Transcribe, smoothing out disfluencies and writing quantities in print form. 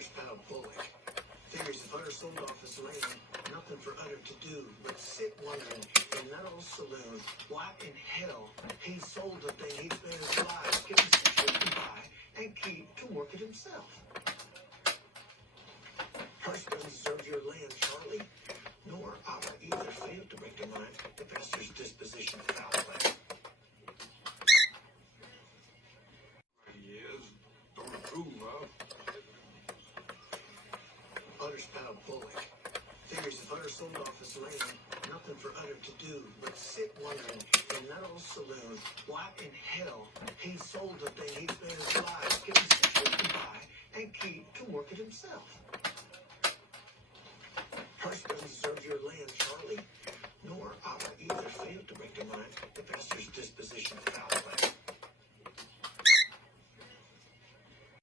Spout Bullock figures if Utter sold off his land, nothing for Utter to do but sit wondering in that old saloon why in hell he sold the thing he spent his life getting shit to buy and keep to work it himself. Hearst doesn't deserve your land, Charlie, nor Utter either failed to break to mind the pastor's disposition of foul play. He is. Don't approve, huh? Utter Spout Bullock figures if Utter sold off his land, nothing for Utter to do but sit wondering in that old saloon why in hell he sold the thing he spent his life getting shit to buy and keep to work it himself. Hearst doesn't deserve your land, Charlie, nor Utter either failed to break to mind the pastor's disposition of foul play.